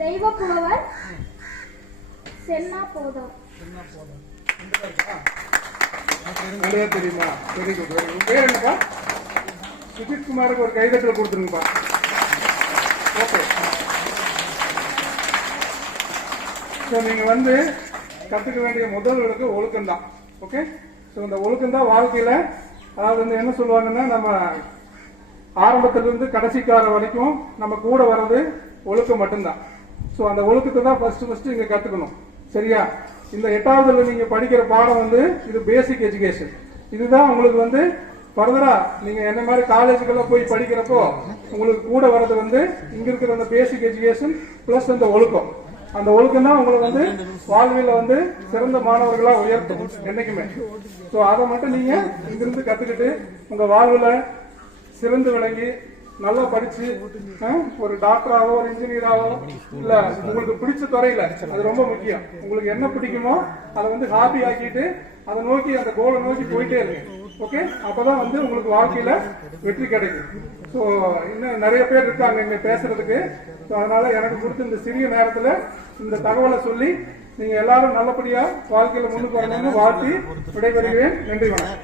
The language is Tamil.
தெய்வ புலவர் சென்னா போதார். தெரியுமா? Very good very good. பேர் என்னப்பா? சுஜித் குமாருக்கு ஒரு கைதட்டல் கொடுத்துருங்கப்பா. ஓகே. ஸோ நீங்கள் வந்து கற்றுக்க வேண்டிய முதல் எழுத்து ஒழுக்கம் தான். ஓகே. ஸோ இந்த ஒழுக்கம் தான் வாழ்க்கையில், அதாவது வந்து என்ன சொல்லுவாங்கன்னா, நம்ம ஆரம்பத்திலிருந்து கடைசிக்கார வரைக்கும் நம்ம கூட வர்றது ஒழுக்கம் மட்டும்தான். ஸோ அந்த ஒழுக்கத்தை தான் ஃபர்ஸ்ட் இங்கே கற்றுக்கணும். சரியா? இந்த 8வதுல நீங்க படிக்கிற பாடம் வந்து இது பேசிக் எஜுகேஷன். இதுதான் உங்களுக்கு வந்து ஃபர்தரா நீங்க என்ன மாதிரி காலேஜுக்கெல்லாம் போய் படிக்கிறப்போ உங்களுக்கு கூட வர்றது வந்து இங்க இருக்கிற அந்த பேசிக் எஜுகேஷன் பிளஸ் அந்த ஒழுக்கம். அந்த ஒழுக்கம் தான் உங்களுக்கு வந்து வாழ்வில வந்து சிறந்த மாணவர்களா உயர்த்தும் என்னைக்குமே. ஸோ அதை மட்டும் நீங்க இங்கிருந்து கத்துக்கிட்டு உங்க வாழ்வுல சிறந்து விளங்கி நல்லா படிச்சு ஒரு டாக்டராவோ ஒரு இன்ஜினியராவோ இல்ல உங்களுக்கு பிடிச்ச துறையில, அது ரொம்ப முக்கியம். உங்களுக்கு என்ன பிடிக்குமோ அதை வந்து ஹாபி ஆக்கிட்டு அதை நோக்கி அந்த கோலை நோக்கி போயிட்டே இருக்கு. ஓகே. அப்பதான் வந்து உங்களுக்கு வாழ்க்கையில வெற்றி கிடைக்கும். ஸோ இன்னும் நிறைய பேர் இருக்காங்க இங்க பேசுறதுக்கு. ஸோ அதனால எனக்கு கொடுத்த இந்த சிறிய நேரத்துல இந்த தகவலை சொல்லி நீங்க எல்லாரும் நல்லபடியா வாழ்க்கையில முன்னுக்கு வரணும்னு வாழ்த்தி விடைபெறுகிறேன். நன்றி, வணக்கம்.